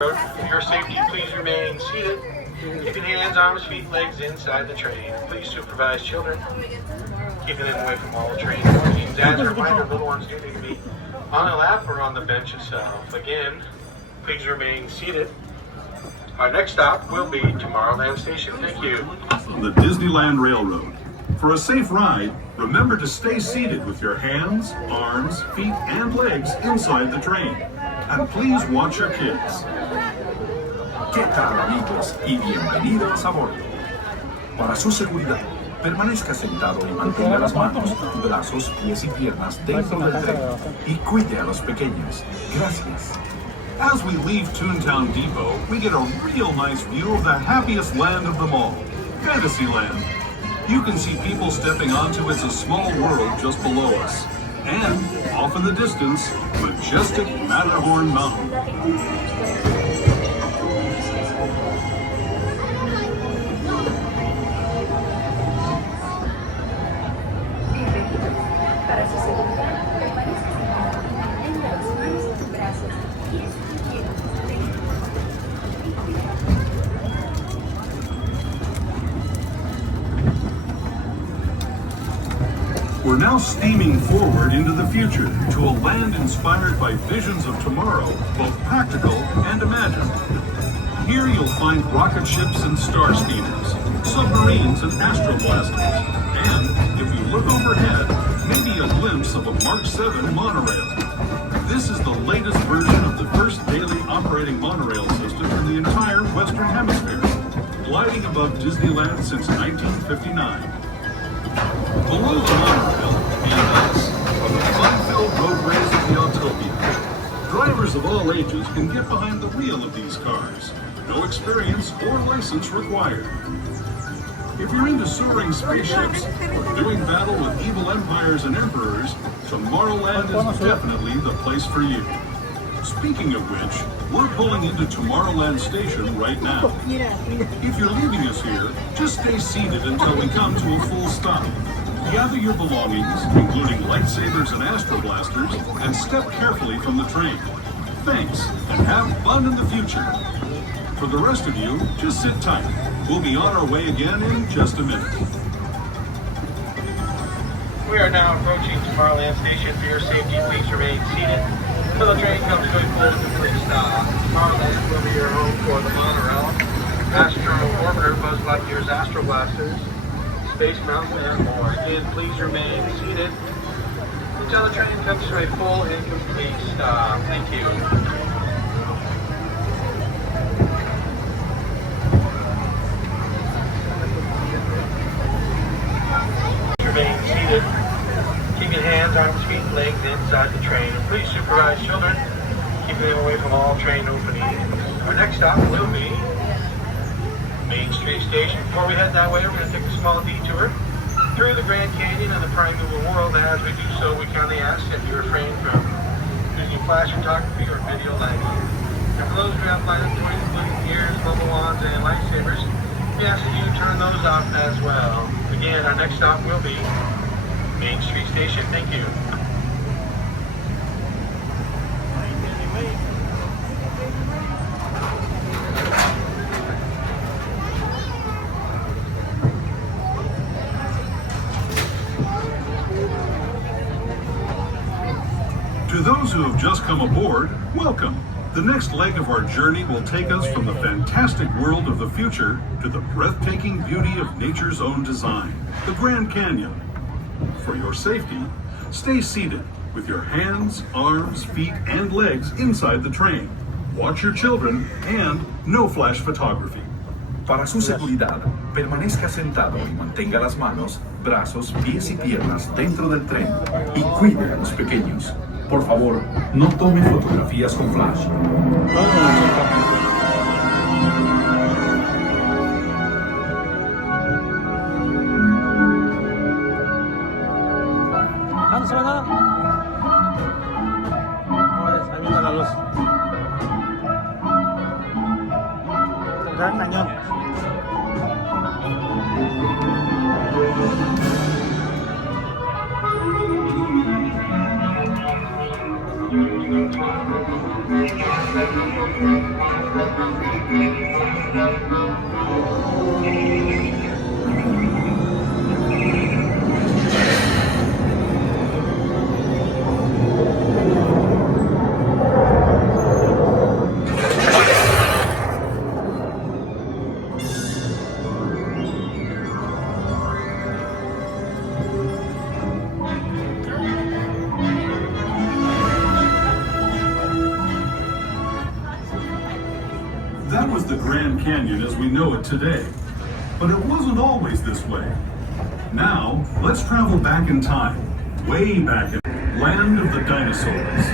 For your safety, please remain seated. Keeping hands, arms, feet, legs inside the train. Please supervise children, keeping them away from all train machines. As a reminder, little ones do need to be on a lap or on the bench itself. Again, please remain seated. Our next stop will be Tomorrowland Station. Thank you. The Disneyland Railroad. For a safe ride, remember to stay seated with your hands, arms, feet, and legs inside the train. And please watch your kids. ¿Qué tal, amigos? Y bienvenidos a bordo. Para su seguridad, permanezca sentado y mantenga las manos, brazos, pies y piernas dentro del tren. Y cuide a los pequeños. Gracias. As we leave Toontown Depot, we get a real nice view of the happiest land of them all, Fantasyland. You can see people stepping onto It's a Small World just below us. And, off in the distance, majestic Matterhorn Mountain. Para su seguridad, permanezca sentado y mantenga las manos, brazos, pies y piernas dentro We're now steaming forward into the future to a land inspired by visions of tomorrow, both practical and imagined. Here you'll find rocket ships and star speeders, submarines and astroblasters, and, if you look overhead, maybe a glimpse of a Mark 7 monorail. This is the latest version of the first daily operating monorail system in the entire Western Hemisphere, gliding above Disneyland since 1959. Below the monorail, and us, are the fun-filled roadways of the Autopia. Drivers of all ages can get behind the wheel of these cars. No experience or license required. If you're into soaring spaceships or doing battle with evil empires and emperors, Tomorrowland is definitely the place for you. Speaking of which, we're pulling into Tomorrowland Station right now. If you're leaving us here, just stay seated until we come to a full stop. Gather your belongings, including lightsabers and astroblasters, and step carefully from the train. Thanks, and have fun in the future. For the rest of you, just sit tight. We'll be on our way again in just a minute. We are now approaching Tomorrowland Station. For your safety, please remain seated until the train comes to a full complete stop. Tomorrowland will be your home for the monorail, Astro Orbiter, Buzz Lightyear's Astroblasters, Space Mountain, and more. Again, please remain seated until the train comes to a full and complete stop. Thank you. Remain seated. Keeping hands, arms, feet, legs inside the train. Please supervise children, keeping them away from all train openings. Our next stop will be Main Street Station. Before we head that way, we're going to take a small detour through the Grand Canyon and the Primeval World. As we do so, we kindly ask that you refrain from using flash photography or video lighting. And for those who have lighted toys, including gears, bubble wands, and lightsabers, we ask that you turn those off as well. Again, our next stop will be Main Street Station. Thank you. To those who have just come aboard, welcome. The next leg of our journey will take us from the fantastic world of the future to the breathtaking beauty of nature's own design, the Grand Canyon. For your safety, stay seated with your hands, arms, feet, and legs inside the train. Watch your children and no flash photography. Para su seguridad, permanezca sentado y mantenga las manos, brazos, pies y piernas dentro del tren. Y cuide a los pequeños. Por favor, no tome fotografías con flash. ¿Dónde se va? Ahí viene la luz. El Gran Cañón. That was the Grand Canyon as we know it today. But it wasn't always this way. Now, let's travel back in time, way back in the land of the dinosaurs.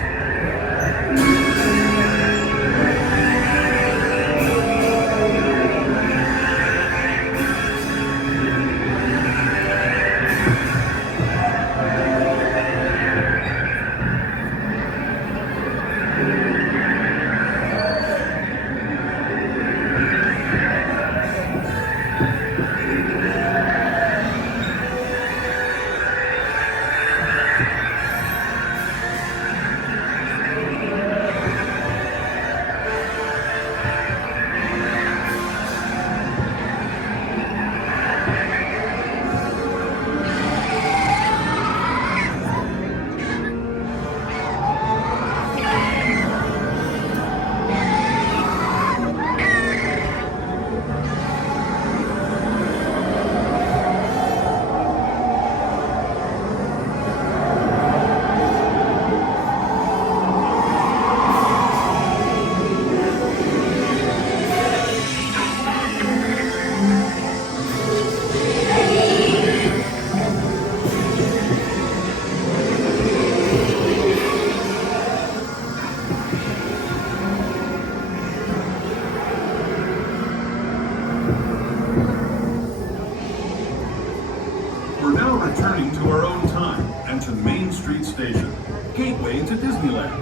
Returning to our own time and to Main Street Station, gateway to Disneyland.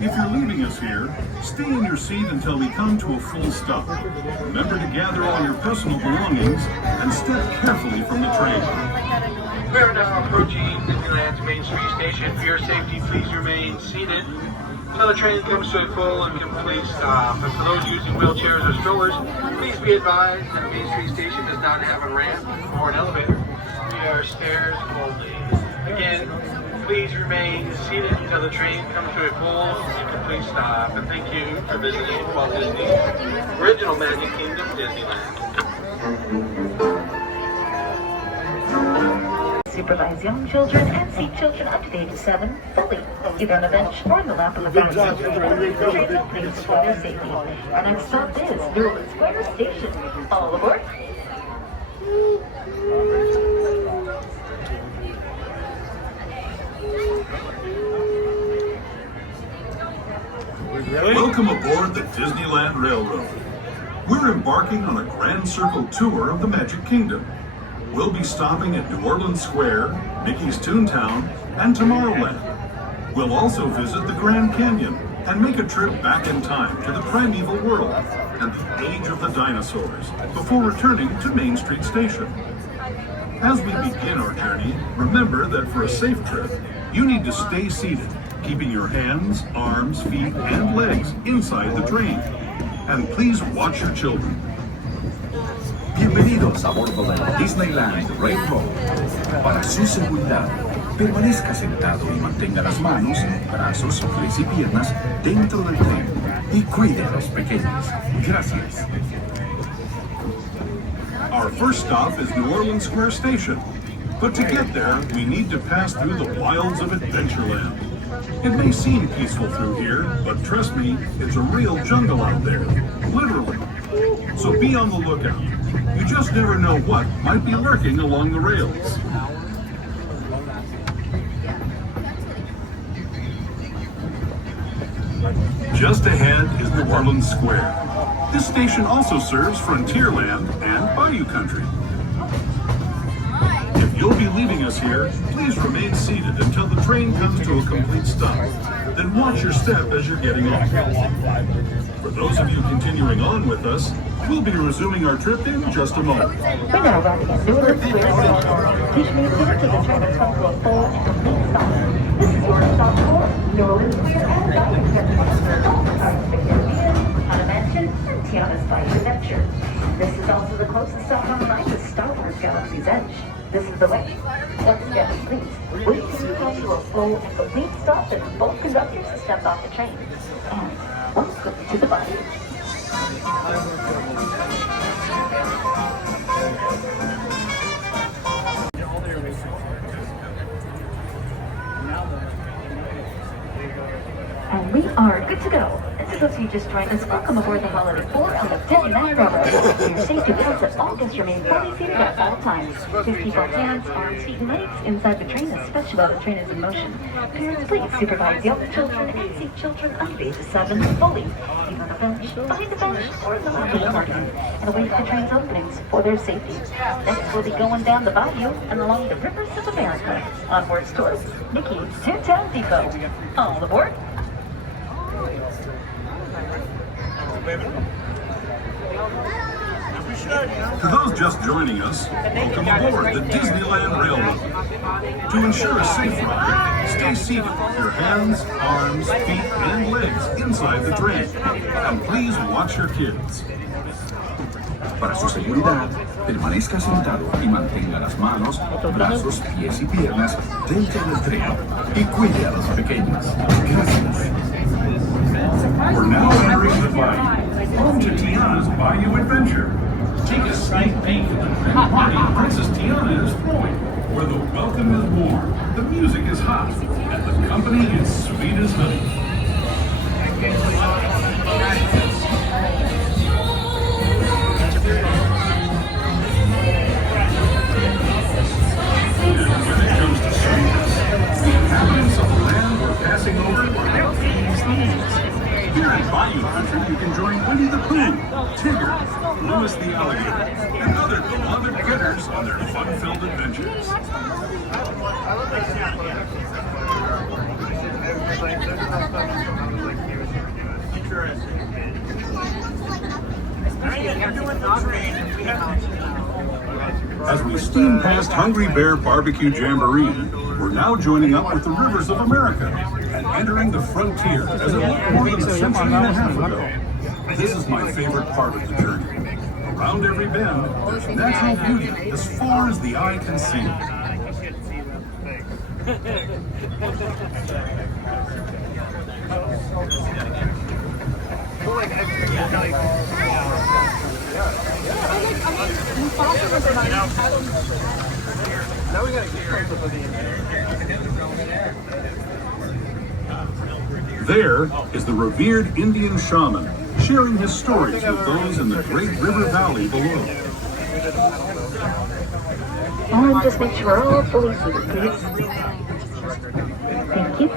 If you're leaving us here, stay in your seat until we come to a full stop. Remember to gather all your personal belongings and step carefully from the train. We are now approaching Disneyland's Main Street Station. For your safety, please remain seated until the train comes to a full and complete stop. And for those using wheelchairs or strollers, please be advised that Main Street Station does not have a ramp or an elevator. We are stairs only. Again, please remain seated until the train comes to a full and complete stop. And thank you for visiting Walt Disney's original Magic Kingdom, Disneyland. Supervise young children and seat children up to the age of 7 fully, either on a bench or in the lap of the front seat. The train will please for their safety. Our next stop is New Orleans Square Station. All aboard. Welcome aboard the Disneyland Railroad. We're embarking on a grand circle tour of the Magic Kingdom. We'll be stopping at New Orleans Square, Mickey's Toontown, and Tomorrowland. We'll also visit the Grand Canyon and make a trip back in time to the primeval world and the age of the dinosaurs before returning to Main Street Station. As we begin our journey, remember that for a safe trip, you need to stay seated, keeping your hands, arms, feet, and legs inside the train. And please watch your children. Bienvenidos a bordo del Disneyland Railroad. Para su seguridad, permanezca sentado y mantenga las manos, brazos, pies y piernas dentro del tren y cuide a los pequeños. Gracias. Our first stop is New Orleans Square Station. But to get there, we need to pass through the wilds of Adventureland. It may seem peaceful through here, but trust me, it's a real jungle out there. Literally. So be on the lookout. You just never know what might be lurking along the rails. Just ahead is New Orleans Square. This station also serves Frontierland and Bayou Country. If you'll be leaving us here, please remain seated until the train comes to a complete stop. Then watch your step as you're getting off. For those of you continuing on with us, we'll be resuming our trip in just a moment. We're now arriving at New Orleans Square Station. Please remain seated till the train has come to a full and complete stop. This is your stop for New Orleans Square and Bayou Country. All cars Victorian, on a mansion, and Tiana's Bayou Adventure. This is also the closest stop on the line to Star Wars Galaxy's Edge. This is the way. Once again, please, wait till you come to a full and complete stop and both conductors have stepped off the train. And welcome to the Bayou. And we are good to go. Those of you just joined us, welcome aboard the Holiday 4 on the Disneyland Railroad. For your safety, we ask that all guests remain fully seated at all times. Please keep all hands, arms, feet, and legs inside the train, especially while the train is in motion. Parents, please supervise young children and seat children under the age of 7 fully, either on the bench, behind the bench, or in the lobby compartment, and away from the train's openings for their safety. Next, we'll be going down the bayou and along the rivers of America. Onwards towards Mickey's Toontown Depot. All aboard. To those just joining us, welcome aboard the Disneyland Railroad. To ensure a safe ride, stay seated with your hands, arms, feet, and legs inside the train. And please watch your kids. Para su seguridad, permanezca sentado y mantenga las manos, brazos, pies y piernas dentro del tren y cuide a los pequeños. Gracias. We're now entering the bayou, home to Tiana's Bayou Adventure. Take a sneak peek at the Tren party Princess Tiana is throwing, where the welcome is warm, the music is hot, and the company is sweet as honey. And when it comes to Sabías, the inhabitants of the land we're passing over are these. Here in Bayou Country, you can join Winnie the Pooh, Tigger, Louis the Alligator, and other beloved critters on their fun-filled adventures. As we steam past Hungry Bear Barbecue Jamboree, we're now joining up with the rivers of America and entering the frontier as it looked more than a century and a half ago. This is my favorite part of the journey. Around every bend, there's natural beauty as far as the eye can see. There is the revered Indian shaman, sharing his stories with those in the great river valley below. And just make sure we're all fully seated, please. Thank you.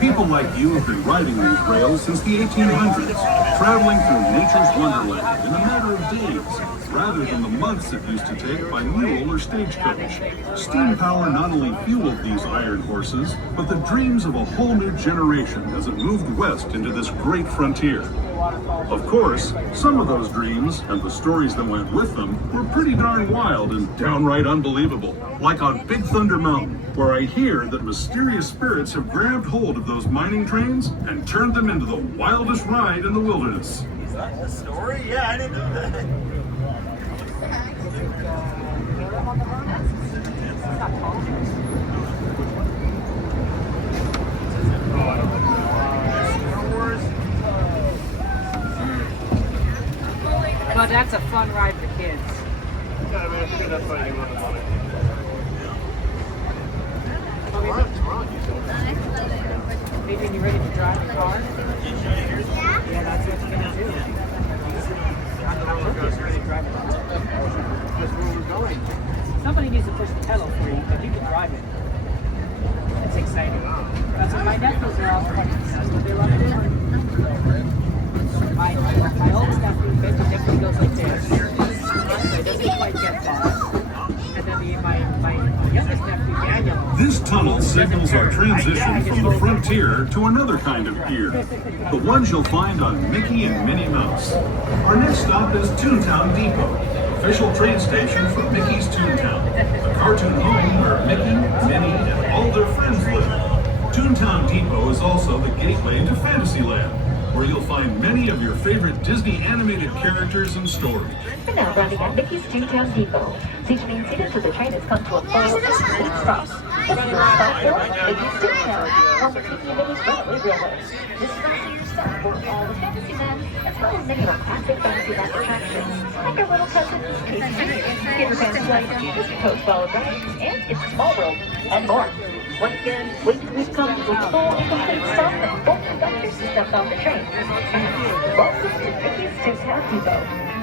People like you have been riding these rails since the 1800s, traveling through nature's wonderland in a matter of days, rather than the months it used to take by mule or stagecoach. Steam power not only fueled these iron horses, but the dreams of a whole new generation as it moved west into this great frontier. Of course, some of those dreams, and the stories that went with them, were pretty darn wild and downright unbelievable. Like on Big Thunder Mountain, where I hear that mysterious spirits have grabbed hold of those mining trains and turned them into the wildest ride in the wilderness. Is that the story? Yeah, I didn't know that. Well, that's a fun ride for kids. Yeah, I mean, I think that's why they want to want it. Maybe when you're ready to drive the car. Yeah, that's what you're gonna do. On the roller coaster, you drive it. That's where we're going. Somebody needs to push the pedal for you, but you can drive it. It's exciting. That's what my nephews are all funny. That's what they love doing. My oldest nephew, Benji, definitely goes like this. So he doesn't quite get far. And then my youngest nephew, Daniel. This tunnel signals our transition from the frontier to another kind of gear, the ones you'll find on Mickey and Minnie Mouse. Our next stop is Toontown Depot, official train station for Mickey's Toontown, the cartoon home where Mickey, Minnie, and all their friends live. Toontown Depot is also the gateway to Fantasyland, where you'll find many of your favorite Disney animated characters and stories. We're now arriving at Mickey's Toontown Depot. Please remain seated till the train has come to a full complete stop. This is your stop for Mickey's Toontown on the Mickey and Minnie's Runaway Railway. This is also your stop for all the Fantasyland as well fun as many of our classic Fantasyland attractions, like our little cousin, Casey, Skipper Fantasy Flight, Mr. Toad's Ball of Rides, and It's a Small World, and more. Once again, wait till we've come to a full and complete stop and both conductors step off the train. And welcome to Mickey's Toontown Depot.